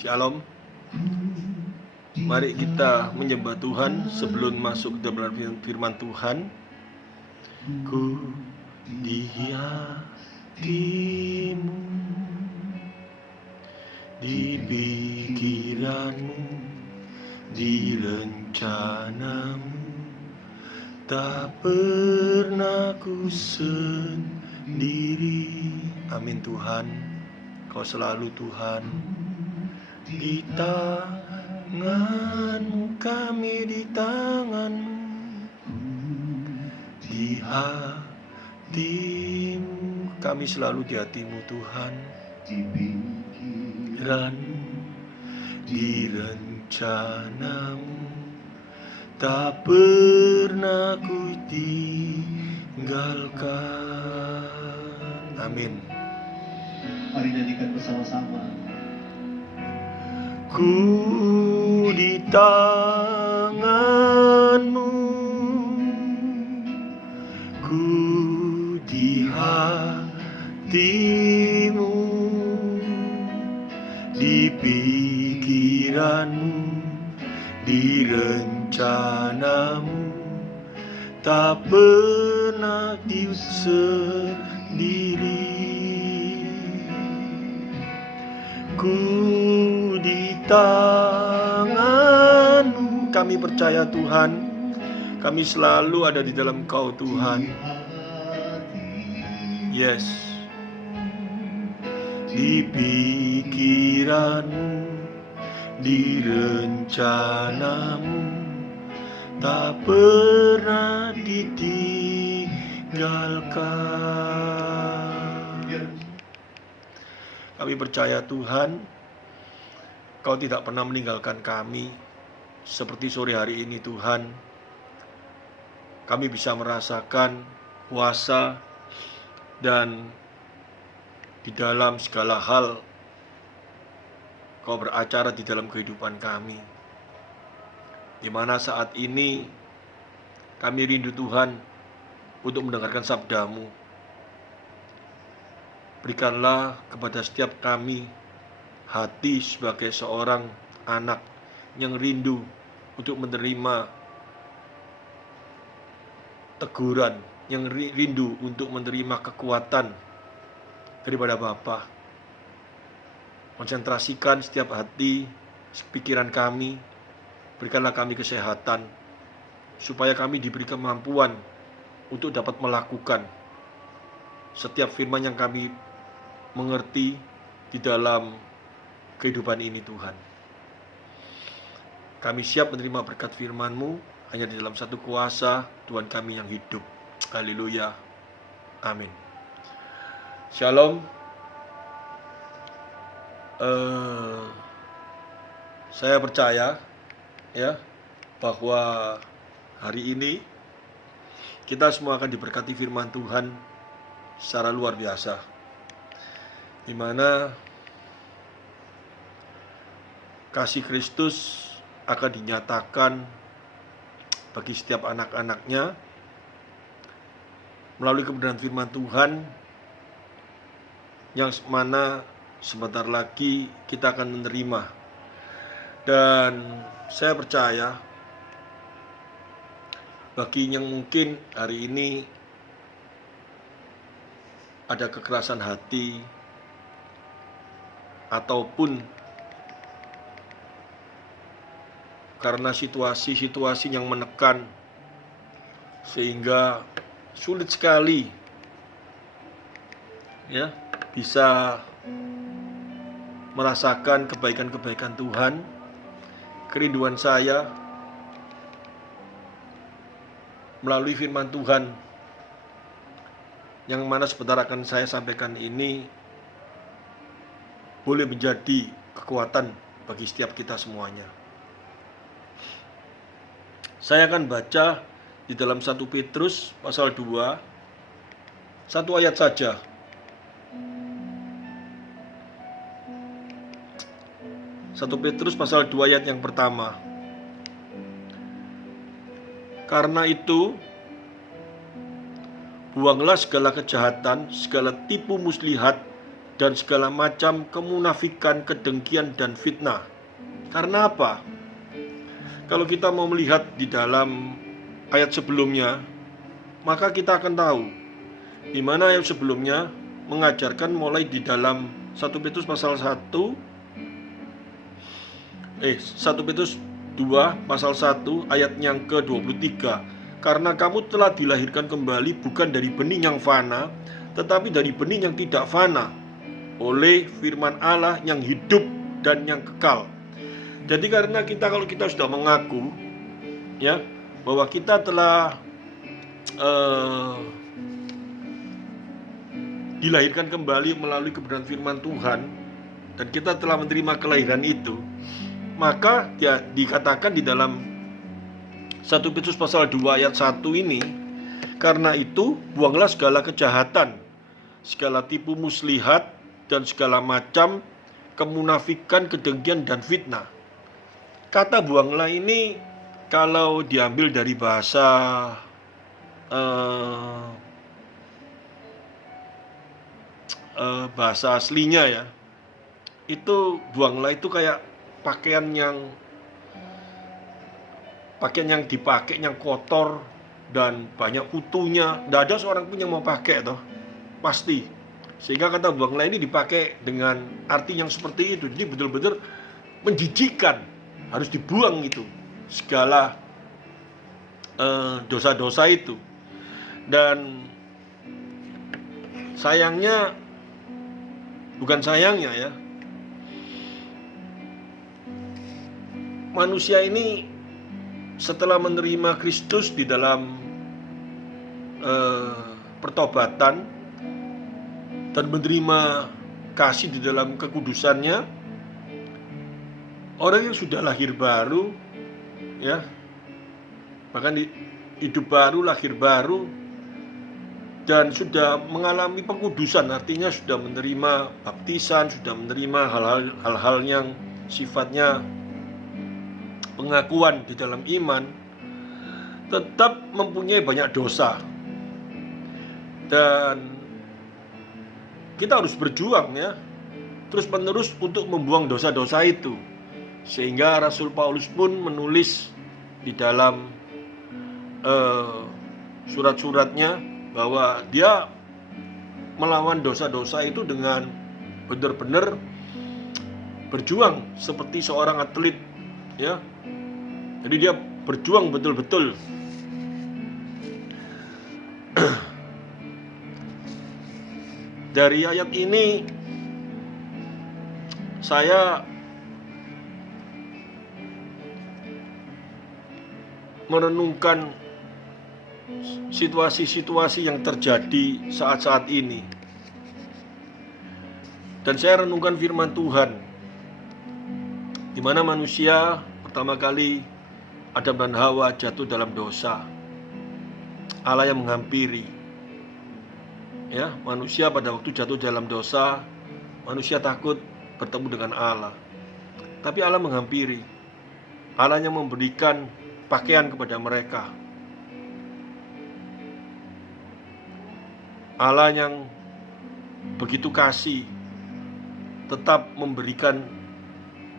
Shalom. Mari kita menyembah Tuhan sebelum masuk ke dalam firman Tuhan. Ku di hatimu, di pikiranmu, di rencanamu, tak pernah ku sendiri. Amin Tuhan, Kau selalu Tuhan. Di tangan-Mu, kami di tangan-Mu, di hati-Mu, kami selalu di hati-Mu Tuhan. Di pikiran-Mu, di rencana-Mu, tak pernah ku tinggalkan. Amin. Mari nyanyikan bersama-sama. Ku di tangan-Mu, ku di hati-Mu, di pikiran-Mu, di rencana-Mu, tak pernah ku sendiri. Ku di tangan-Mu, kami percaya Tuhan, kami selalu ada di dalam Kau Tuhan. Yes. Di pikiran-Mu, di rencana-Mu, tak pernah ditinggalkan. Kami percaya Tuhan, Kau tidak pernah meninggalkan kami. Seperti sore hari ini Tuhan, kami bisa merasakan kuasa dan di dalam segala hal Kau beracara di dalam kehidupan kami. Di mana saat ini kami rindu Tuhan untuk mendengarkan sabda-Mu. Berikanlah kepada setiap kami hati sebagai seorang anak yang rindu untuk menerima teguran, yang rindu untuk menerima kekuatan daripada Bapa. Konsentrasikan setiap hati, pikiran kami, berikanlah kami kesehatan, supaya kami diberi kemampuan untuk dapat melakukan setiap firman yang kami mengerti di dalam kehidupan ini Tuhan. Kami siap menerima berkat firman-Mu hanya di dalam satu kuasa Tuhan kami yang hidup. Haleluya. Amin. Shalom. Saya percaya ya bahwa hari ini kita semua akan diberkati firman Tuhan secara luar biasa, di mana kasih Kristus akan dinyatakan bagi setiap anak-anaknya melalui kebenaran firman Tuhan yang mana sebentar lagi kita akan menerima. Dan saya percaya bagi yang mungkin hari ini ada kekerasan hati ataupun karena situasi-situasi yang menekan sehingga sulit sekali ya bisa merasakan kebaikan-kebaikan Tuhan. Kerinduan saya melalui firman Tuhan yang mana sebentar akan saya sampaikan ini boleh menjadi kekuatan bagi setiap kita semuanya. Saya akan baca di dalam 1 Petrus pasal 2, satu ayat saja. 1 Petrus pasal 2 ayat yang pertama. Karena itu, buanglah segala kejahatan, segala tipu muslihat, dan segala macam kemunafikan, kedengkian, dan fitnah. Karena apa? Kalau kita mau melihat di dalam ayat sebelumnya, maka kita akan tahu di mana ayat sebelumnya mengajarkan mulai di dalam 1 Petrus pasal 1 Petrus 2 pasal 1 ayat yang ke-23. Karena kamu telah dilahirkan kembali bukan dari benih yang fana, tetapi dari benih yang tidak fana, oleh firman Allah yang hidup dan yang kekal. Jadi karena kalau kita sudah mengaku ya bahwa kita telah dilahirkan kembali melalui kebenaran firman Tuhan, dan kita telah menerima kelahiran itu, maka dia dikatakan di dalam 1 Petrus pasal 2 ayat 1 ini, karena itu buanglah segala kejahatan, segala tipu muslihat, dan segala macam kemunafikan, kedengkian, dan fitnah. Kata buanglah ini kalau diambil dari bahasa bahasa aslinya ya, itu buanglah itu kayak pakaian yang dipakai yang kotor dan banyak kutunya. Tidak ada seorang pun yang mau pakai toh, pasti. Sehingga kata buanglah ini dipakai dengan arti yang seperti itu. Jadi betul-betul menjijikkan, harus dibuang itu segala dosa-dosa itu. Dan sayangnya, bukan sayangnya ya, manusia ini setelah menerima Kristus di dalam pertobatan dan menerima kasih di dalam kekudusannya, orang yang sudah lahir baru ya, bahkan hidup baru, lahir baru, dan sudah mengalami pengkudusan, artinya sudah menerima baptisan, sudah menerima hal-hal yang sifatnya pengakuan di dalam iman, tetap mempunyai banyak dosa. Dan kita harus berjuang ya, terus-menerus untuk membuang dosa-dosa itu. Sehingga Rasul Paulus pun menulis di dalam surat-suratnya bahwa dia melawan dosa-dosa itu dengan benar-benar berjuang seperti seorang atlet ya. Jadi dia berjuang betul-betul. Dari ayat ini saya merenungkan situasi-situasi yang terjadi saat-saat ini. Dan saya renungkan firman Tuhan, di mana manusia pertama kali Adam dan Hawa jatuh dalam dosa. Allah yang menghampiri. Ya, manusia pada waktu jatuh dalam dosa, manusia takut bertemu dengan Allah. Tapi Allah menghampiri. Allah yang memberikan pakaian kepada mereka. Allah yang begitu kasih, tetap memberikan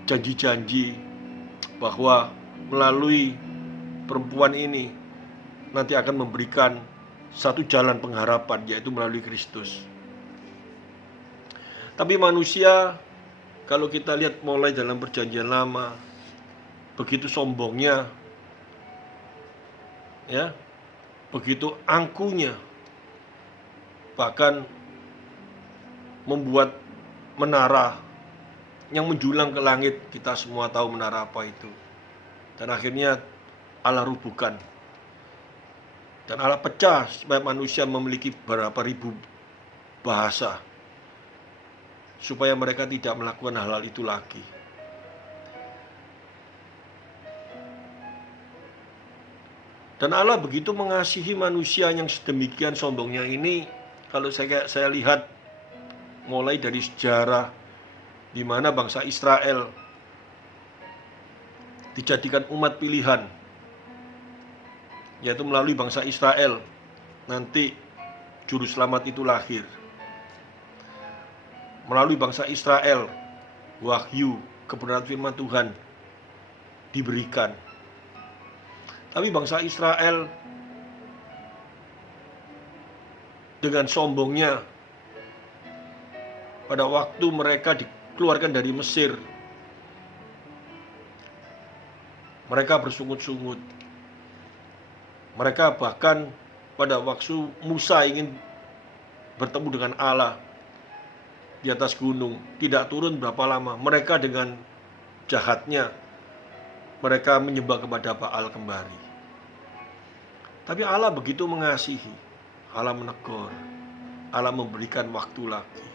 janji-janji bahwa melalui perempuan ini nanti akan memberikan satu jalan pengharapan, yaitu melalui Kristus. Tapi manusia, kalau kita lihat mulai dalam perjanjian lama, begitu sombongnya ya, begitu angkuhnya, bahkan membuat menara yang menjulang ke langit. Kita semua tahu menara apa itu. Dan akhirnya Allah rubuhkan. Dan Allah pecah supaya manusia memiliki berapa ribu bahasa, supaya mereka tidak melakukan hal-hal itu lagi. Dan Allah begitu mengasihi manusia yang sedemikian sombongnya ini. Kalau saya lihat mulai dari sejarah di mana bangsa Israel dijadikan umat pilihan, yaitu melalui bangsa Israel nanti juru selamat itu lahir. melalui bangsa Israel, wahyu, kebenaran firman Tuhan diberikan. Tapi bangsa Israel dengan sombongnya pada waktu mereka dikeluarkan dari Mesir, mereka bersungut-sungut. Mereka bahkan pada waktu Musa ingin bertemu dengan Allah di atas gunung, tidak turun berapa lama, mereka dengan jahatnya mereka menyembah kepada Baal kembali. Tapi Allah begitu mengasihi, Allah menegur, Allah memberikan waktu lagi.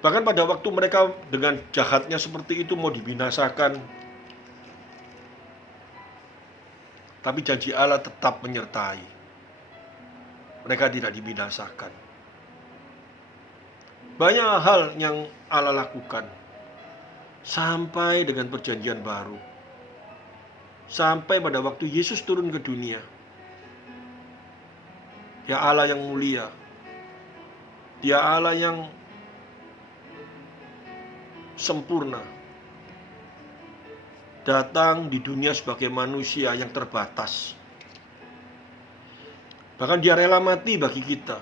Bahkan pada waktu mereka dengan jahatnya seperti itu mau dibinasakan, tapi janji Allah tetap menyertai. Mereka tidak dibinasakan. Banyak hal yang Allah lakukan sampai dengan perjanjian baru. Sampai pada waktu Yesus turun ke dunia. Dia Allah yang mulia. Dia Allah yang sempurna. Datang di dunia sebagai manusia yang terbatas. Bahkan dia rela mati bagi kita,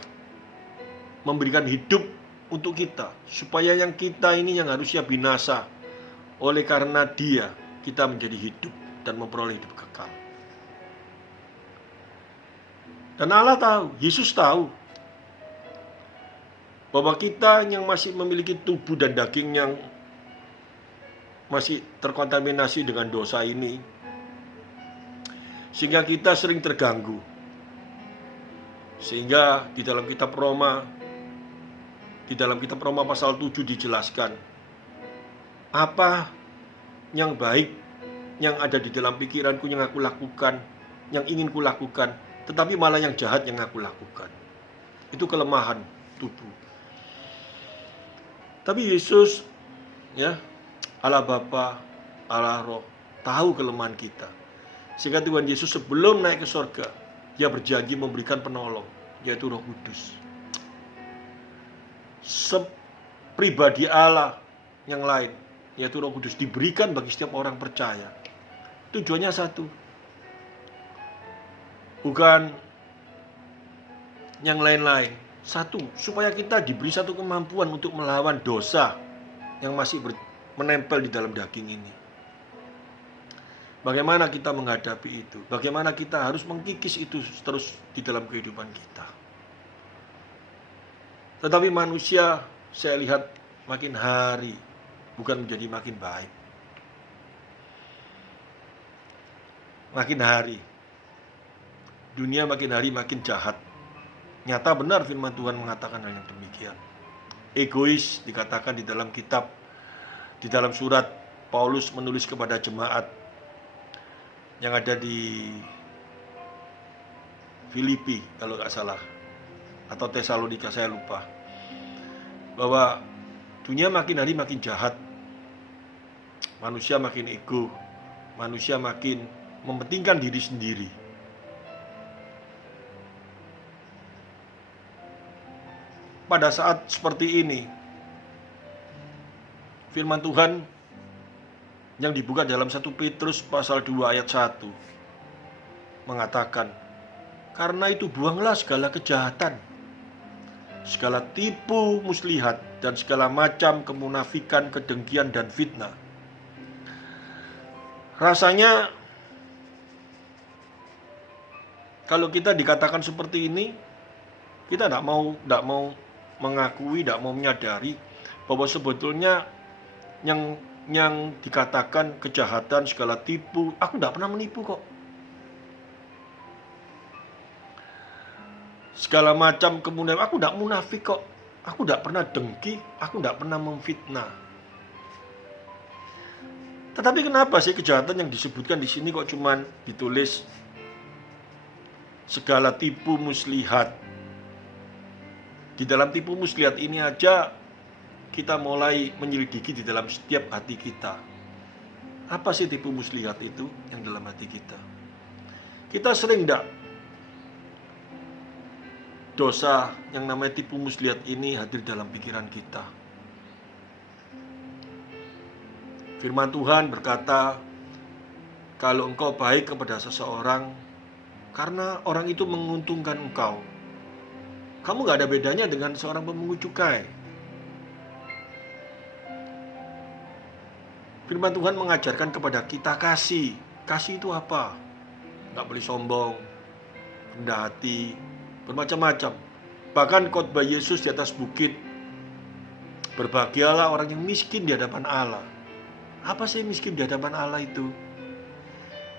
memberikan hidup untuk kita, supaya yang kita ini yang harusnya binasa, oleh karena dia kita menjadi hidup dan memperoleh hidup kekal. Dan Allah tahu, Yesus tahu bahwa kita yang masih memiliki tubuh dan daging yang masih terkontaminasi dengan dosa ini, sehingga kita sering terganggu. Sehingga di dalam kitab Roma pasal 7 dijelaskan apa yang baik yang ada di dalam pikiranku yang aku lakukan, yang ingin kulakukan, tetapi malah yang jahat yang aku lakukan. Itu kelemahan tubuh. Tapi Yesus, ya, Allah Bapa, Allah Roh, tahu kelemahan kita. Sehingga Tuhan Yesus sebelum naik ke surga, dia berjanji memberikan penolong, yaitu Roh Kudus. Pribadi Allah yang lain, yaitu Roh Kudus, diberikan bagi setiap orang percaya. Tujuannya satu, bukan yang lain-lain. Satu, supaya kita diberi satu kemampuan untuk melawan dosa yang masih menempel di dalam daging ini. Bagaimana kita menghadapi itu? Bagaimana kita harus mengkikis itu terus di dalam kehidupan kita? Tetapi manusia, saya lihat makin hari bukan menjadi makin baik. Makin hari dunia makin hari makin jahat. Nyata benar firman Tuhan mengatakan hal yang demikian. Egois dikatakan di dalam kitab, di dalam surat Paulus menulis kepada jemaat yang ada di Filipi kalau nggak salah, atau Tesalonika, saya lupa, bahwa dunia makin hari makin jahat. Manusia makin ego, manusia makin mementingkan diri sendiri. Pada saat seperti ini, firman Tuhan yang dibuka dalam 1 Petrus pasal 2 ayat 1 mengatakan, karena itu buanglah segala kejahatan, segala tipu muslihat, dan segala macam kemunafikan, kedengkian, dan fitnah. Rasanya kalau kita dikatakan seperti ini, kita tidak mau mengakui, tidak mau menyadari bahwa sebetulnya yang dikatakan kejahatan, segala tipu, aku tidak pernah menipu kok. Segala macam kemudian, aku tidak munafik kok. Aku tidak pernah dengki, aku tidak pernah memfitnah. Tetapi kenapa sih kejahatan yang disebutkan di sini kok cuman ditulis segala tipu muslihat? Di dalam tipu muslihat ini aja kita mulai menyelidiki di dalam setiap hati kita. Apa sih tipu muslihat itu yang dalam hati kita? Kita sering enggak dosa yang namanya tipu muslihat ini hadir dalam pikiran kita. Firman Tuhan berkata, kalau engkau baik kepada seseorang karena orang itu menguntungkan engkau, kamu gak ada bedanya dengan seorang pemungut cukai. Firman Tuhan mengajarkan kepada kita kasih. Kasih itu apa? Gak boleh sombong, rendah hati, bermacam-macam. Bahkan khotbah Yesus di atas bukit, berbahagialah orang yang miskin di hadapan Allah. Apa sih miskin di hadapan Allah itu?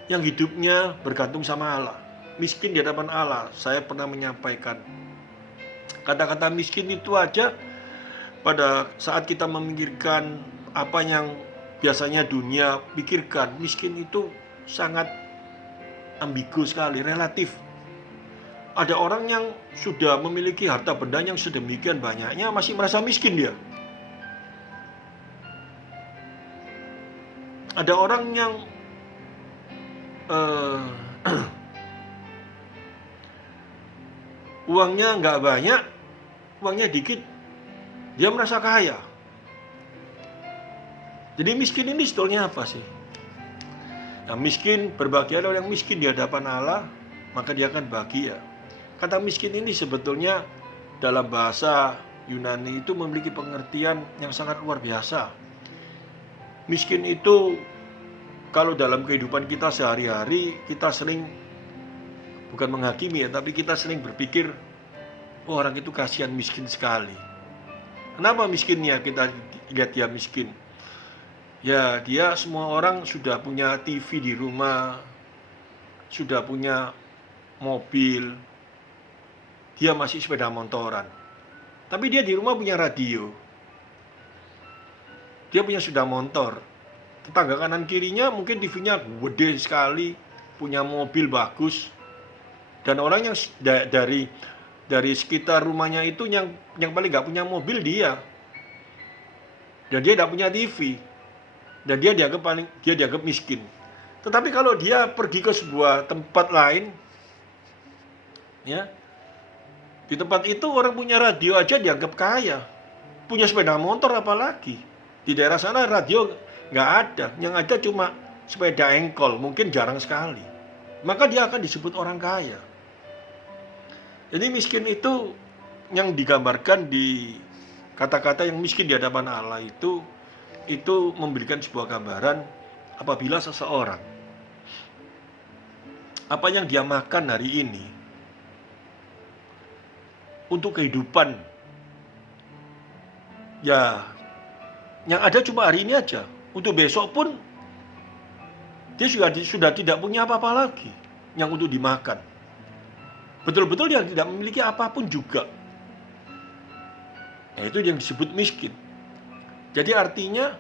Yang hidupnya bergantung sama Allah. Miskin di hadapan Allah. Saya pernah menyampaikan kata-kata miskin itu aja pada saat kita memikirkan apa yang biasanya dunia pikirkan. Miskin itu sangat ambigu sekali, relatif. Ada orang yang sudah memiliki harta benda yang sedemikian banyaknya masih merasa miskin dia. Ada orang yang uangnya nggak banyak, uangnya dikit, dia merasa kaya. Jadi miskin ini sebetulnya apa sih? Nah, miskin, berbahagialah orang miskin di hadapan Allah, maka dia akan bahagia. Kata miskin ini sebetulnya dalam bahasa Yunani itu memiliki pengertian yang sangat luar biasa. Miskin itu kalau dalam kehidupan kita sehari-hari, kita sering bukan menghakimi ya, tapi kita sering berpikir, oh, orang itu kasihan miskin sekali. Kenapa miskinnya kita lihat dia miskin? Ya, dia semua orang sudah punya TV di rumah, sudah punya mobil, dia masih sepeda motoran. Tapi dia di rumah punya radio, dia punya sepeda motor. Tetangga kanan kirinya mungkin TV-nya gede sekali, punya mobil bagus. Dan orang yang dari sekitar rumahnya itu yang paling gak punya mobil dia. Dan dia gak punya TV. Dan dia dianggap miskin. Tetapi kalau dia pergi ke sebuah tempat lain, ya, di tempat itu orang punya radio aja dianggap kaya. Punya sepeda motor apalagi. Di daerah sana radio nggak ada. Yang ada cuma sepeda engkol, mungkin jarang sekali. Maka dia akan disebut orang kaya. Jadi miskin itu yang digambarkan di kata-kata yang miskin di hadapan Allah itu memberikan sebuah gambaran apabila seseorang apa yang dia makan hari ini untuk kehidupan, ya yang ada cuma hari ini aja. Untuk besok pun dia sudah tidak punya apa-apa lagi yang untuk dimakan. Betul-betul dia tidak memiliki apapun juga. Nah, itu yang disebut miskin. Jadi artinya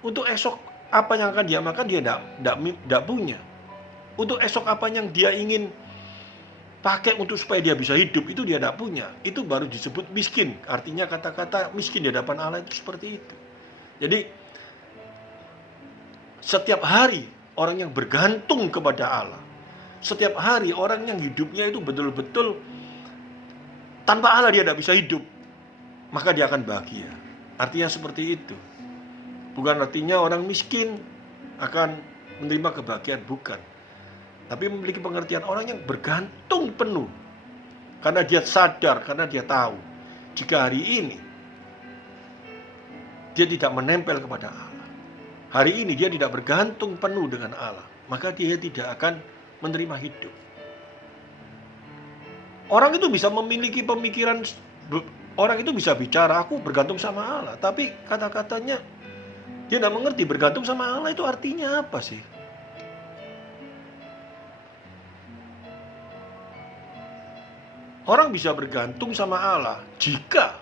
untuk esok apa yang akan dia makan dia tidak punya. Untuk esok apa yang dia ingin pakai untuk supaya dia bisa hidup itu dia tidak punya. Itu baru disebut miskin. Artinya kata-kata miskin di hadapan Allah itu seperti itu. Jadi setiap hari orang yang bergantung kepada Allah, setiap hari orang yang hidupnya itu betul-betul tanpa Allah dia tidak bisa hidup, maka dia akan bahagia. Artinya seperti itu. Bukan artinya orang miskin akan menerima kebahagiaan, bukan. Tapi memiliki pengertian orang yang bergantung penuh. Karena dia sadar, karena dia tahu jika hari ini dia tidak menempel kepada Allah, hari ini dia tidak bergantung penuh dengan Allah, maka dia tidak akan menerima hidup. Orang itu bisa memiliki pemikiran, orang itu bisa bicara, aku bergantung sama Allah, tapi kata-katanya dia tidak mengerti bergantung sama Allah itu artinya apa sih? Orang bisa bergantung sama Allah jika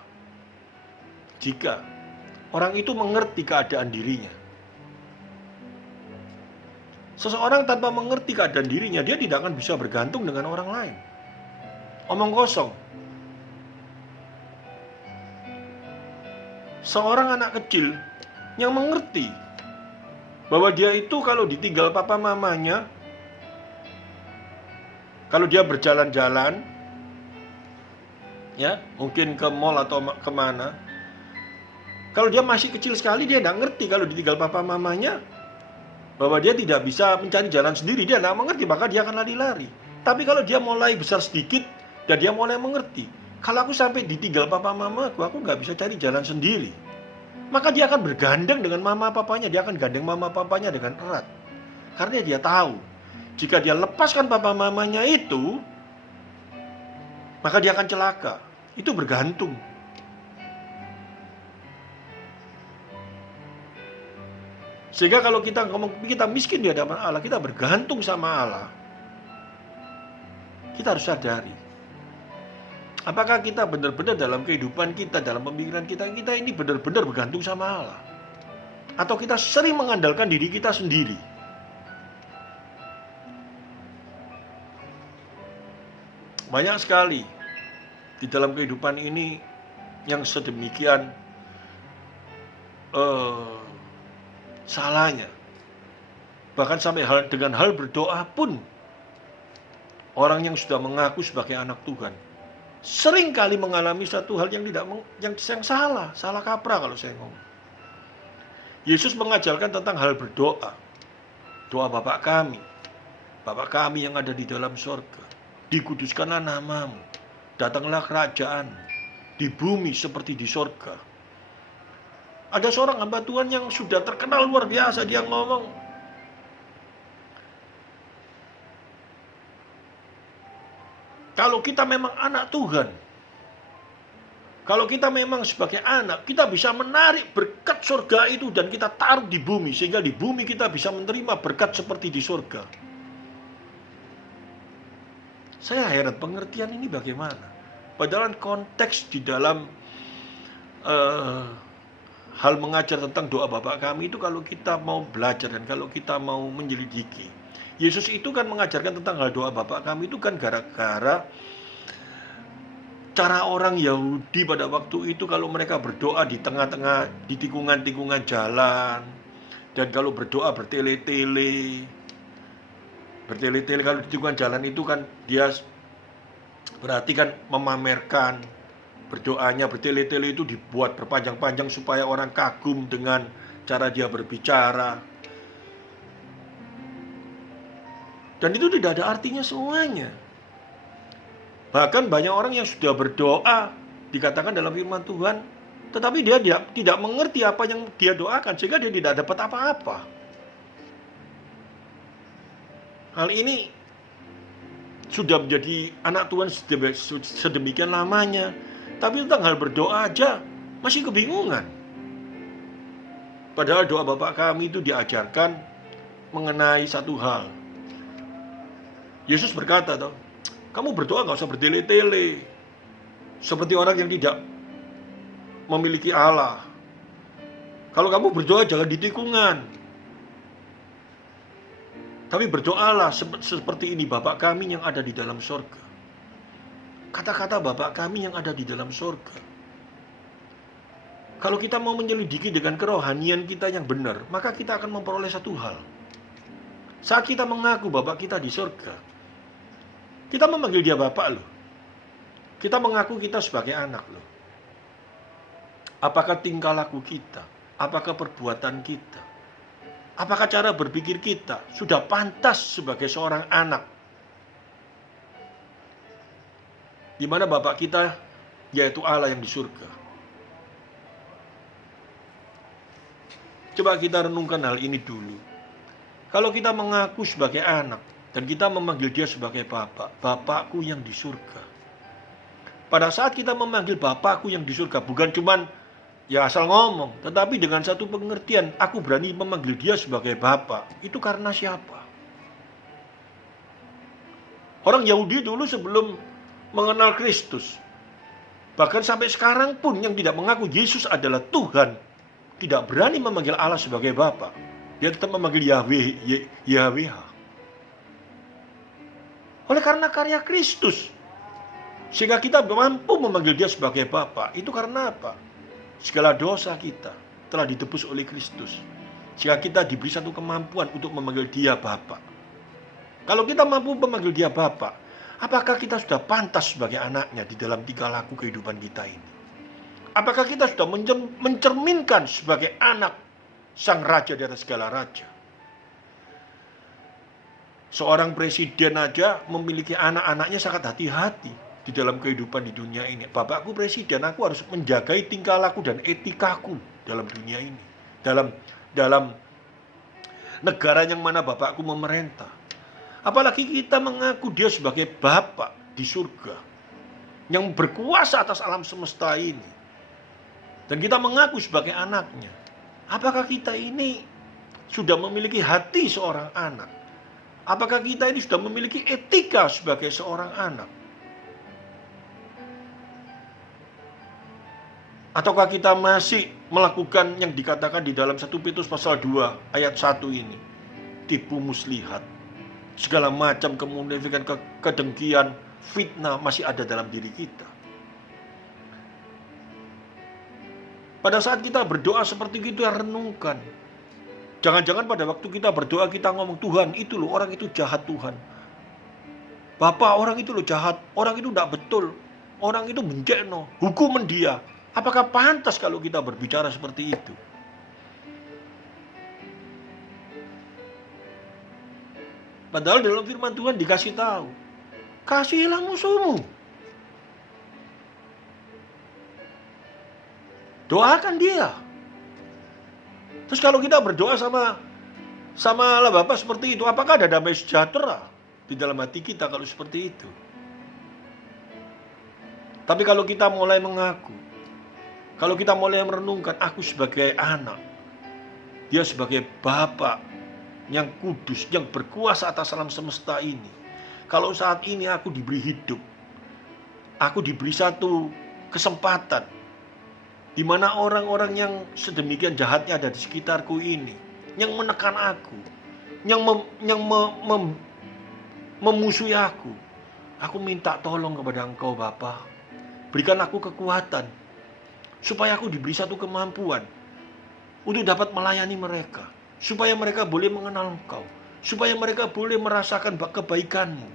orang itu mengerti keadaan dirinya. Seseorang tanpa mengerti keadaan dirinya, dia tidak akan bisa bergantung dengan orang lain. Omong kosong. Seorang anak kecil yang mengerti bahwa dia itu kalau ditinggal papa mamanya, kalau dia berjalan-jalan, ya, mungkin ke mall atau kemana. Kalau dia masih kecil sekali, dia tidak ngerti kalau ditinggal papa mamanya, bahwa dia tidak bisa mencari jalan sendiri, dia tidak mengerti, maka dia akan lari-lari. Tapi kalau dia mulai besar sedikit, dan dia mulai mengerti, kalau aku sampai ditinggal papa mamaku, aku nggak bisa cari jalan sendiri, maka dia akan bergandeng dengan mama papanya, dia akan gandeng mama papanya dengan erat. Karena dia tahu, jika dia lepaskan papa mamanya itu, maka dia akan celaka. Itu bergantung. Sehingga kalau kita ngomong kita miskin di hadapan Allah, kita bergantung sama Allah. Kita harus sadari, apakah kita benar-benar dalam kehidupan kita, dalam pemikiran kita ini benar-benar bergantung sama Allah? Atau kita sering mengandalkan diri kita sendiri? Banyak sekali di dalam kehidupan ini yang sedemikian salahnya. Bahkan sampai dengan hal berdoa pun, orang yang sudah mengaku sebagai anak Tuhan sering kali mengalami satu hal yang salah kaprah kalau saya ngomong. Yesus mengajarkan tentang hal berdoa. Doa Bapa kami yang ada di dalam sorga, dikuduskanlah namamu, datanglah kerajaan di bumi seperti di sorga. Ada seorang hamba Tuhan yang sudah terkenal luar biasa, dia ngomong, kalau kita memang anak Tuhan, kalau kita memang sebagai anak, kita bisa menarik berkat surga itu dan kita taruh di bumi, sehingga di bumi kita bisa menerima berkat seperti di surga. Saya heran pengertian ini bagaimana. Padahal konteks di dalam hal mengajar tentang doa Bapa kami itu, kalau kita mau belajar dan kalau kita mau menyelidiki, Yesus itu kan mengajarkan tentang hal doa Bapa kami itu kan gara-gara cara orang Yahudi pada waktu itu kalau mereka berdoa di tengah-tengah, di tikungan-tikungan jalan, dan kalau berdoa bertele-tele kalau di tikungan jalan itu kan dia berarti kan memamerkan. Berdoanya bertele-tele itu dibuat berpanjang-panjang supaya orang kagum dengan cara dia berbicara. Dan itu tidak ada artinya semuanya. Bahkan banyak orang yang sudah berdoa, dikatakan dalam firman Tuhan, tetapi dia tidak mengerti apa yang dia doakan, sehingga dia tidak dapat apa-apa. Hal ini sudah menjadi anak Tuhan sedemikian lamanya, tapi tentang hal berdoa aja masih kebingungan. Padahal doa Bapa kami itu diajarkan mengenai satu hal. Yesus berkata, kamu berdoa gak usah bertele-tele seperti orang yang tidak memiliki Allah. Kalau kamu berdoa jangan di tikungan, tapi berdoalah seperti ini, Bapa kami yang ada di dalam sorga. Kata-kata Bapa kami yang ada di dalam sorga, kalau kita mau menyelidiki dengan kerohanian kita yang benar, maka kita akan memperoleh satu hal. Saat kita mengaku Bapa kita di sorga, kita memanggil dia Bapa loh. Kita mengaku kita sebagai anak loh. Apakah tingkah laku kita? Apakah perbuatan kita? Apakah cara berpikir kita sudah pantas sebagai seorang anak? Di mana Bapa kita, yaitu Allah yang di surga. Coba kita renungkan hal ini dulu. Kalau kita mengaku sebagai anak, dan kita memanggil dia sebagai Bapa, Bapakku yang di surga. Pada saat kita memanggil Bapakku yang di surga, bukan cuman ya asal ngomong, tetapi dengan satu pengertian, aku berani memanggil dia sebagai Bapa. Itu karena siapa? Orang Yahudi dulu sebelum mengenal Kristus, bahkan sampai sekarang pun yang tidak mengaku Yesus adalah Tuhan, tidak berani memanggil Allah sebagai Bapa. Dia tetap memanggil Yahweh. Oleh karena karya Kristus, sehingga kita mampu memanggil dia sebagai Bapa. Itu karena apa? Segala dosa kita telah ditebus oleh Kristus, sehingga kita diberi satu kemampuan untuk memanggil dia Bapa. Kalau kita mampu memanggil dia Bapa, Apakah kita sudah pantas sebagai anaknya di dalam tingkah laku kehidupan kita ini? Apakah kita sudah mencerminkan sebagai anak sang raja di atas segala raja? Seorang presiden aja memiliki anak-anaknya sangat hati-hati di dalam kehidupan di dunia ini. Bapakku presiden, aku harus menjagai tingkah laku dan etikaku dalam dunia ini. Dalam negara yang mana bapakku memerintah. Apalagi kita mengaku dia sebagai bapak di surga yang berkuasa atas alam semesta ini. Dan kita mengaku sebagai anaknya. Apakah kita ini sudah memiliki hati seorang anak? Apakah kita ini sudah memiliki etika sebagai seorang anak? Ataukah kita masih melakukan yang dikatakan di dalam 1 Petrus pasal 2 ayat 1 ini? Tipu muslihat. Segala macam kemunafikan, kedengkian, fitnah masih ada dalam diri kita. Pada saat kita berdoa seperti itu, renungkan. Jangan-jangan pada waktu kita berdoa kita ngomong, Tuhan itu loh, orang itu jahat Tuhan. Bapak, orang itu loh jahat, orang itu tidak betul, orang itu bencana, hukuman dia. Apakah pantas kalau kita berbicara seperti itu? Padahal dalam firman Tuhan dikasih tahu, kasihilah musuhmu. Doakan dia. Terus kalau kita berdoa sama Allah Bapa seperti itu, apakah ada damai sejahtera di dalam hati kita kalau seperti itu? Tapi kalau kita mulai mengaku, kalau kita mulai merenungkan, aku sebagai anak, dia sebagai Bapa yang kudus, yang berkuasa atas alam semesta ini. Kalau saat ini aku diberi hidup, aku diberi satu kesempatan, di mana orang-orang yang sedemikian jahatnya ada di sekitarku ini, yang menekan aku, yang memusuhi aku. Aku minta tolong kepada Engkau Bapa, berikan aku kekuatan, supaya aku diberi satu kemampuan untuk dapat melayani mereka, supaya mereka boleh mengenal Engkau, supaya mereka boleh merasakan kebaikan-Mu,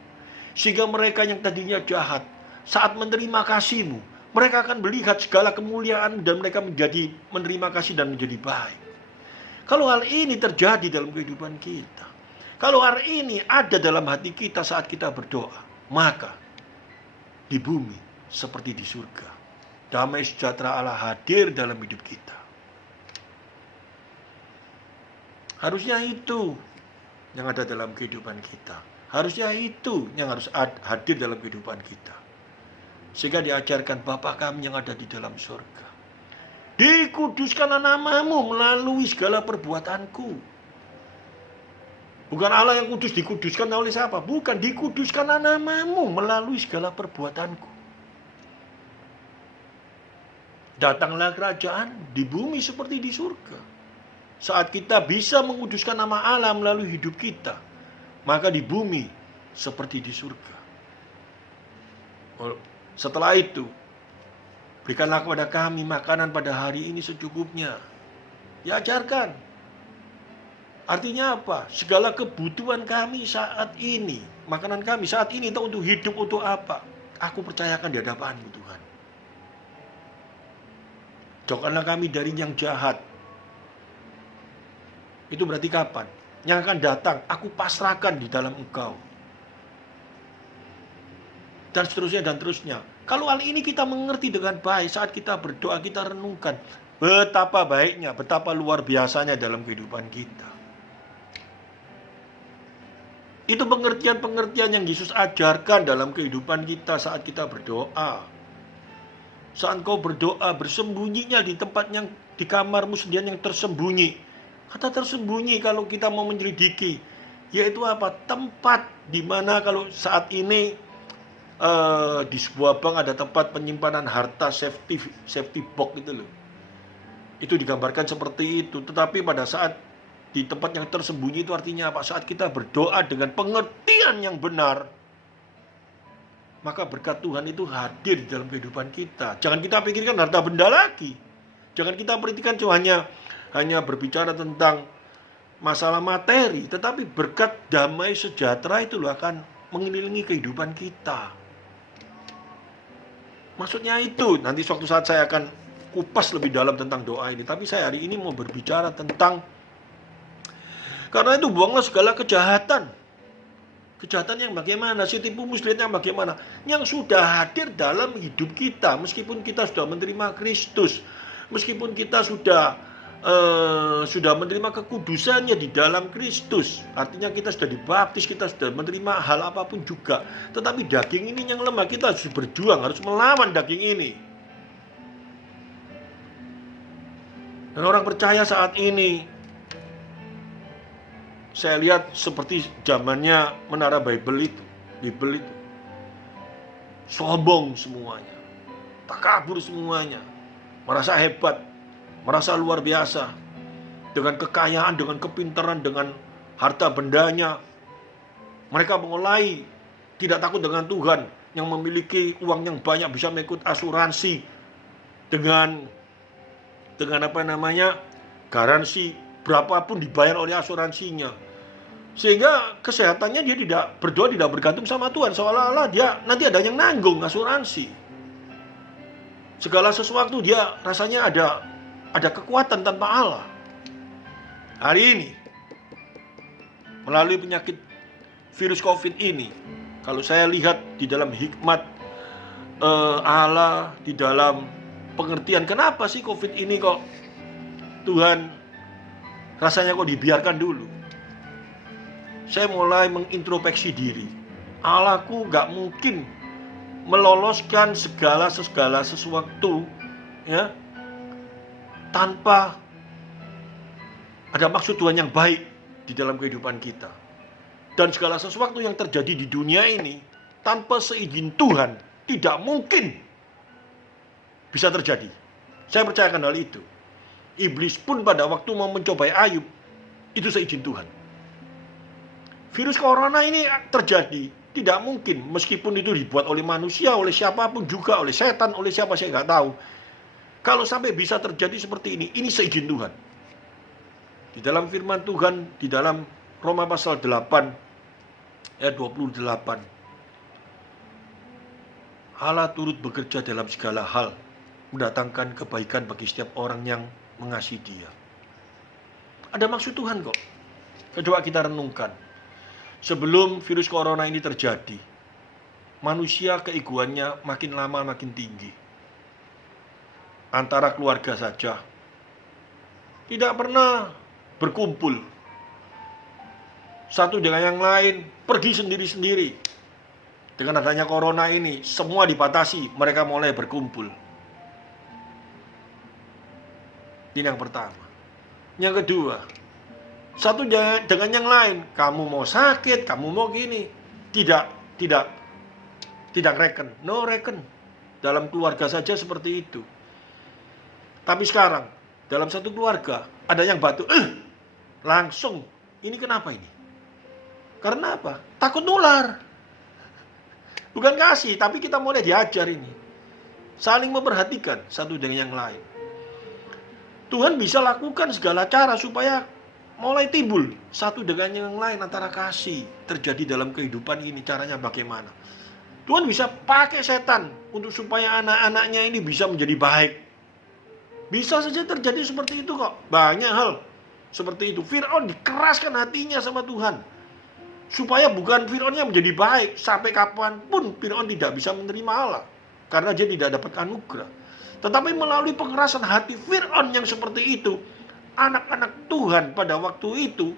sehingga mereka yang tadinya jahat, saat menerima kasih-Mu, mereka akan melihat segala kemuliaan dan mereka menjadi menerima kasih dan menjadi baik. Kalau hal ini terjadi dalam kehidupan kita, kalau hal ini ada dalam hati kita saat kita berdoa, maka di bumi seperti di surga, damai sejahtera Allah hadir dalam hidup kita. Harusnya itu yang ada dalam kehidupan kita. Harusnya itu yang harus hadir dalam kehidupan kita. Sehingga diajarkan Bapa kami yang ada di dalam surga, dikuduskanlah namamu melalui segala perbuatanku. Bukan Allah yang kudus dikuduskan oleh siapa? Bukan, dikuduskanlah namamu melalui segala perbuatanku. Datanglah kerajaan di bumi seperti di surga. Saat kita bisa menguduskan nama Allah melalui hidup kita, maka di bumi seperti di surga. Setelah itu, berikanlah kepada kami makanan pada hari ini secukupnya. Diajarkan. Artinya apa? Segala kebutuhan kami saat ini, makanan kami saat ini itu untuk hidup, untuk apa? Aku percayakan di hadapan-Mu Tuhan. Jauhkanlah kami dari yang jahat. Itu berarti kapan? Yang akan datang, aku pasrahkan di dalam Engkau. Dan seterusnya dan terusnya. Kalau hal ini kita mengerti dengan baik saat kita berdoa, kita renungkan betapa baiknya, betapa luar biasanya dalam kehidupan kita. Itu pengertian-pengertian yang Yesus ajarkan dalam kehidupan kita saat kita berdoa. Saat engkau berdoa, bersembunyinya di tempat yang di kamarmu sendirian yang tersembunyi. Kata tersembunyi kalau kita mau menyelidiki, yaitu apa? Tempat di mana kalau saat ini di sebuah bank ada tempat penyimpanan harta, safety box itu loh. Itu digambarkan seperti itu. Tetapi pada saat di tempat yang tersembunyi itu artinya apa? Saat kita berdoa dengan pengertian yang benar, maka berkat Tuhan itu hadir di dalam kehidupan kita. Jangan kita pikirkan harta benda lagi. Jangan kita perhatikan cuma hanya berbicara tentang masalah materi, tetapi berkat damai sejahtera itu loh akan mengelilingi kehidupan kita. Maksudnya itu, nanti suatu saat saya akan kupas lebih dalam tentang doa ini. Tapi saya hari ini mau berbicara tentang, karena itu buanglah segala kejahatan. Kejahatan yang bagaimana? Si tipu muslihat yang bagaimana? Yang sudah hadir dalam hidup kita. Meskipun kita sudah menerima Kristus. Meskipun kita sudah menerima kekudusannya di dalam Kristus. Artinya kita sudah dibaptis, kita sudah menerima hal apapun juga. Tetapi daging ini yang lemah, kita harus berjuang, harus melawan daging ini. Dan orang percaya saat ini, saya lihat seperti zamannya Menara Bible itu. Sombong semuanya. Takabur semuanya. Merasa hebat. Merasa luar biasa. Dengan kekayaan, dengan kepintaran, dengan harta bendanya. Mereka mulai tidak takut dengan Tuhan. Yang memiliki uang yang banyak bisa mengikut asuransi. Dengan garansi berapapun dibayar oleh asuransinya. Sehingga kesehatannya dia tidak berdoa, tidak bergantung sama Tuhan. Seolah-olah dia nanti ada yang nanggung asuransi. Segala sesuatu dia rasanya ada kekuatan tanpa Allah. Hari ini, melalui penyakit virus COVID ini, kalau saya lihat di dalam hikmat Allah, di dalam pengertian kenapa sih COVID ini kok Tuhan rasanya kok dibiarkan dulu. Saya mulai mengintrospeksi diri. Allahku gak mungkin meloloskan segala sesuatu ya tanpa ada maksud Tuhan yang baik di dalam kehidupan kita. Dan segala sesuatu yang terjadi di dunia ini tanpa seizin Tuhan tidak mungkin bisa terjadi. Saya percayakan hal itu. Iblis pun pada waktu mau mencobai Ayub, itu seizin Tuhan. Virus corona ini terjadi, tidak mungkin, meskipun itu dibuat oleh manusia, oleh siapapun juga, oleh setan, oleh siapa saya nggak tahu. Kalau sampai bisa terjadi seperti ini seizin Tuhan. Di dalam firman Tuhan, di dalam Roma pasal 8, ayat 28. Allah turut bekerja dalam segala hal, mendatangkan kebaikan bagi setiap orang yang mengasihi Dia. Ada maksud Tuhan kok. Coba kita renungkan. Sebelum virus corona ini terjadi, manusia keegoannya makin lama makin tinggi. Antara keluarga saja tidak pernah berkumpul. Satu dengan yang lain pergi sendiri-sendiri. Dengan adanya corona ini, semua dibatasi, mereka mulai berkumpul. Ini yang pertama. Yang kedua, satu dengan yang lain, kamu mau sakit, kamu mau gini, tidak reken, no reken. Dalam keluarga saja seperti itu. Tapi sekarang dalam satu keluarga ada yang batuk, langsung, ini kenapa ini? Karena apa? Takut nular. Bukan kasih, tapi kita mulai diajar ini, saling memperhatikan satu dengan yang lain. Tuhan bisa lakukan segala cara supaya mulai timbul satu dengan yang lain antara kasih terjadi dalam kehidupan ini. Caranya bagaimana? Tuhan bisa pakai setan untuk supaya anak-anaknya ini bisa menjadi baik. Bisa saja terjadi seperti itu kok. Banyak hal seperti itu. Fir'aun dikeraskan hatinya sama Tuhan supaya bukan Fir'aunnya menjadi baik. Sampai kapanpun Fir'aun tidak bisa menerima Allah karena dia tidak dapat anugerah. Tetapi melalui pengerasan hati Fir'aun yang seperti itu, anak-anak Tuhan pada waktu itu,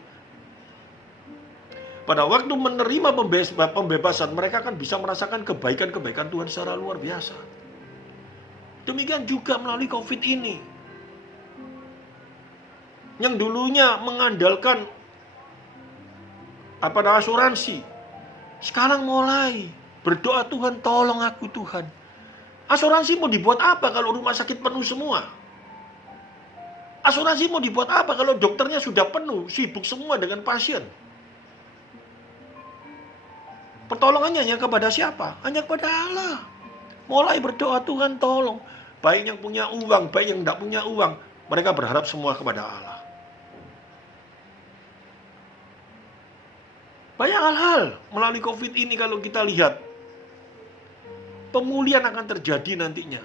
pada waktu menerima pembebasan, mereka akan bisa merasakan kebaikan-kebaikan Tuhan secara luar biasa. Demikian juga melalui COVID ini. Yang dulunya mengandalkan asuransi, sekarang mulai berdoa, Tuhan tolong aku Tuhan. Asuransi mau dibuat apa kalau rumah sakit penuh semua? Asuransi mau dibuat apa kalau dokternya sudah penuh, sibuk semua dengan pasien? Pertolongannya hanya kepada siapa? Hanya kepada Allah. Mulai berdoa, Tuhan tolong. Baik yang punya uang, baik yang tidak punya uang, mereka berharap semua kepada Allah. Banyak hal-hal melalui COVID ini kalau kita lihat. Pemulihan akan terjadi nantinya.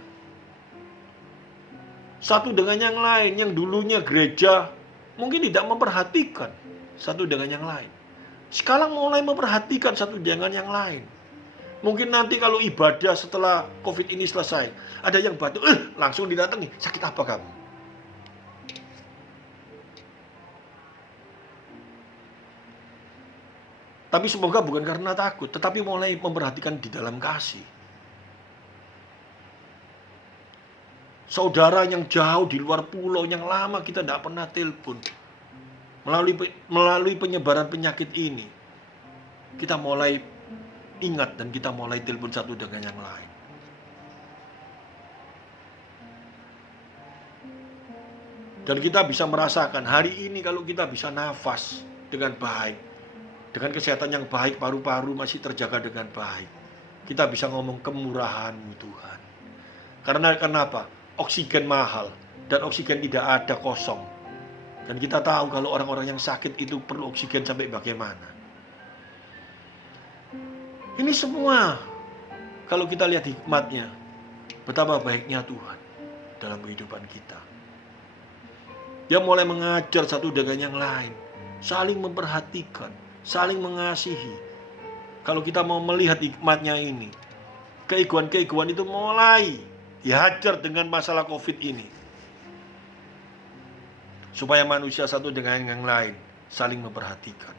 Satu dengan yang lain, yang dulunya gereja mungkin tidak memperhatikan satu dengan yang lain. Sekarang mulai memperhatikan satu dengan yang lain. Mungkin nanti kalau ibadah setelah COVID ini selesai, ada yang batuk, langsung didatangi, sakit apa kamu? Tapi semoga bukan karena takut, tetapi mulai memperhatikan di dalam kasih. Saudara yang jauh di luar pulau, yang lama kita tidak pernah telepon. Melalui penyebaran penyakit ini, kita mulai ingat dan kita mulai telepon satu dengan yang lain. Dan kita bisa merasakan hari ini kalau kita bisa nafas dengan baik, dengan kesehatan yang baik, paru-paru masih terjaga dengan baik, kita bisa ngomong kemurahan-Mu Tuhan. Karena kenapa? Oksigen mahal dan oksigen tidak ada, kosong. Dan kita tahu kalau orang-orang yang sakit itu perlu oksigen sampai bagaimana. Ini semua kalau kita lihat hikmatnya, betapa baiknya Tuhan dalam kehidupan kita. Dia mulai mengajar satu dengan yang lain, saling memperhatikan, saling mengasihi. Kalau kita mau melihat hikmatnya ini, keegoan-keegoan itu mulai dihajar dengan masalah COVID ini. Supaya manusia satu dengan yang lain saling memperhatikan.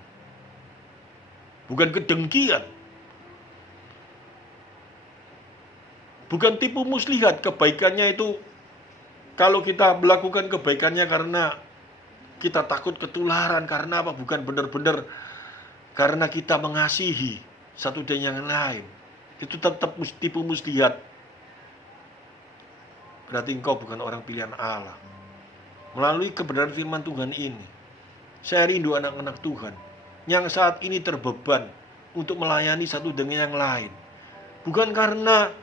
Bukan kedengkian. Bukan tipu muslihat. Kebaikannya itu, kalau kita melakukan kebaikannya karena kita takut ketularan, karena apa? Bukan benar-benar karena kita mengasihi satu dengan yang lain. Itu tetap tipu muslihat. Berarti engkau bukan orang pilihan Allah. Melalui kebenaran firman Tuhan ini, saya rindu anak-anak Tuhan yang saat ini terbeban untuk melayani satu dengan yang lain. Bukan karena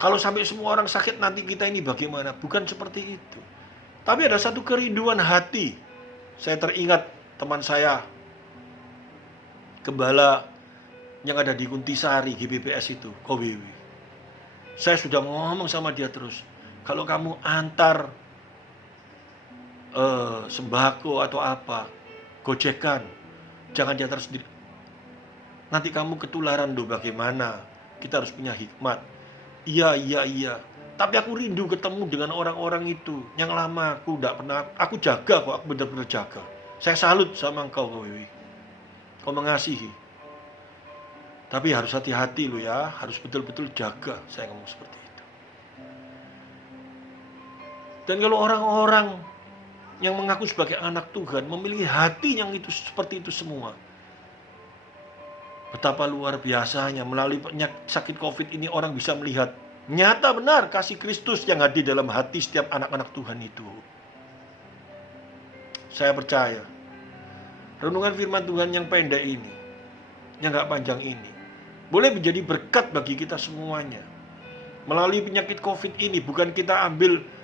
kalau sampai semua orang sakit nanti kita ini bagaimana. Bukan seperti itu. Tapi ada satu kerinduan hati. Saya teringat teman saya, gembala yang ada di Kuntisari, GBPS itu, Kowiwi. Saya sudah ngomong sama dia terus, kalau kamu antar sembako atau apa, gojekan, jangan diantar sendiri. Nanti kamu ketularan loh, bagaimana? Kita harus punya hikmat. Iya. Tapi aku rindu ketemu dengan orang-orang itu. Yang lama aku tidak pernah, aku jaga kok, aku benar-benar jaga. Saya salut sama engkau, Wiwi. Kau mengasihi. Tapi harus hati-hati loh ya, harus betul-betul jaga. Saya ngomong seperti itu. Dan kalau orang-orang yang mengaku sebagai anak Tuhan memiliki hati yang itu seperti itu semua, betapa luar biasanya melalui sakit COVID ini orang bisa melihat nyata benar kasih Kristus yang hadir dalam hati setiap anak-anak Tuhan itu. Saya percaya renungan firman Tuhan yang pendek ini, yang gak panjang ini, boleh menjadi berkat bagi kita semuanya. Melalui penyakit COVID ini bukan kita ambil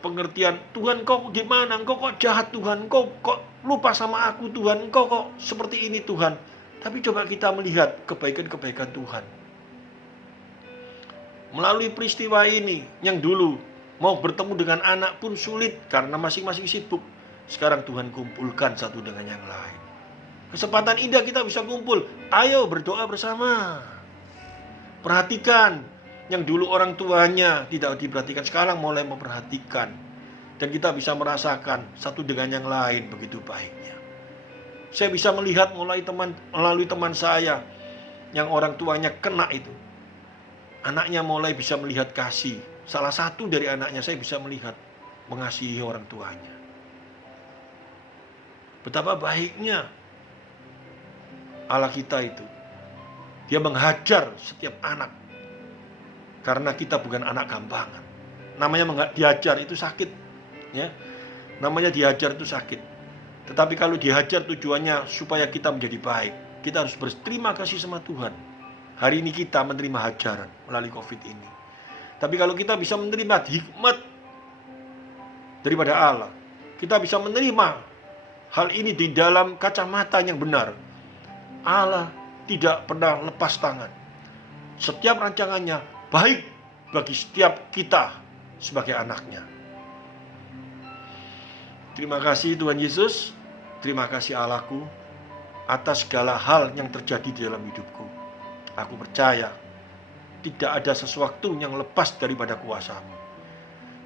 pengertian, Tuhan kau gimana, engkau kok jahat Tuhan, engkau kok lupa sama aku Tuhan, engkau kok seperti ini Tuhan. Tapi coba kita melihat kebaikan-kebaikan Tuhan. Melalui peristiwa ini, yang dulu mau bertemu dengan anak pun sulit karena masing-masing sibuk. Sekarang Tuhan kumpulkan satu dengan yang lain. Kesempatan indah kita bisa kumpul. Ayo berdoa bersama. Perhatikan, yang dulu orang tuanya tidak diperhatikan, sekarang mulai memperhatikan. Dan kita bisa merasakan satu dengan yang lain begitu baiknya. Saya bisa melihat melalui teman saya yang orang tuanya kena itu. Anaknya mulai bisa melihat kasih. Salah satu dari anaknya saya bisa melihat mengasihi orang tuanya. Betapa baiknya Allah kita itu. Dia menghajar setiap anak. Karena kita bukan anak gampangan. Namanya dihajar itu sakit. Ya. Namanya dihajar itu sakit. Tetapi kalau dihajar tujuannya supaya kita menjadi baik, kita harus berterima kasih sama Tuhan. Hari ini kita menerima hajaran melalui COVID ini. Tapi kalau kita bisa menerima hikmat daripada Allah, kita bisa menerima hal ini di dalam kacamata yang benar. Allah tidak pernah lepas tangan. Setiap rancangannya baik bagi setiap kita sebagai anaknya. Terima kasih Tuhan Yesus, terima kasih Allahku atas segala hal yang terjadi di dalam hidupku. Aku percaya tidak ada sesuatu yang lepas daripada kuasa-Mu,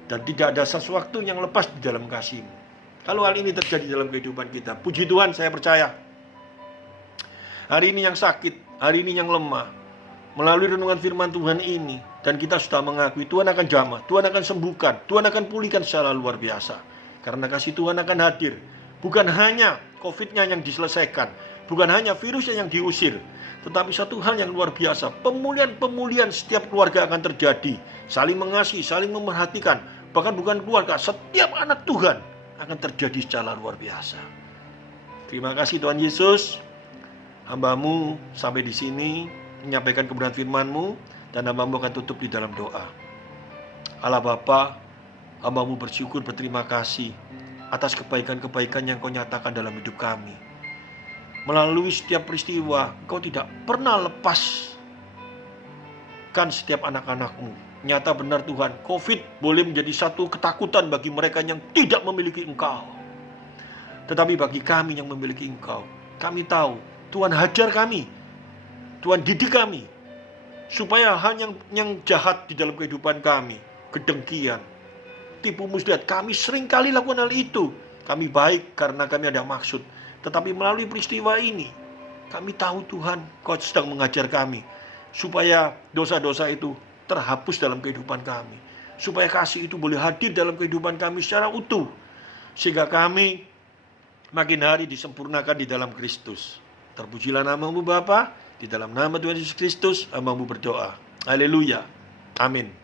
dan tidak ada sesuatu yang lepas di dalam kasih-Mu. Kalau hal ini terjadi dalam kehidupan kita, puji Tuhan, saya percaya hari ini yang sakit, hari ini yang lemah, melalui renungan firman Tuhan ini, dan kita sudah mengakui Tuhan akan jamah, Tuhan akan sembuhkan, Tuhan akan pulihkan secara luar biasa. Karena kasih Tuhan akan hadir. Bukan hanya COVID-nya yang diselesaikan, bukan hanya virusnya yang diusir, tetapi satu hal yang luar biasa, pemulihan setiap keluarga akan terjadi. Saling mengasihi, saling memerhatikan, bahkan bukan keluarga, setiap anak Tuhan akan terjadi secara luar biasa. Terima kasih Tuhan Yesus. Hamba-Mu sampai di sini menyampaikan kebenaran firman-Mu, dan hamba-Mu akan tutup di dalam doa. Allah Bapa, hamba-Mu bersyukur, berterima kasih atas kebaikan-kebaikan yang Kau nyatakan dalam hidup kami. Melalui setiap peristiwa, Kau tidak pernah lepaskan setiap anak-anak-Mu. Nyata benar Tuhan, COVID boleh menjadi satu ketakutan bagi mereka yang tidak memiliki Engkau. Tetapi bagi kami yang memiliki Engkau, kami tahu Tuhan hajar kami, Tuhan didik kami, supaya hal yang jahat di dalam kehidupan kami, kedengkian, tipu muslihat, kami seringkali lakukan hal itu. Kami baik karena kami ada maksud. Tetapi melalui peristiwa ini, kami tahu Tuhan, Kau sedang mengajar kami, supaya dosa-dosa itu terhapus dalam kehidupan kami, supaya kasih itu boleh hadir dalam kehidupan kami secara utuh, sehingga kami makin hari disempurnakan di dalam Kristus. Terpujilah nama-Mu Bapa, di dalam nama Tuhan Yesus Kristus hamba-Mu berdoa. Haleluya. Amin.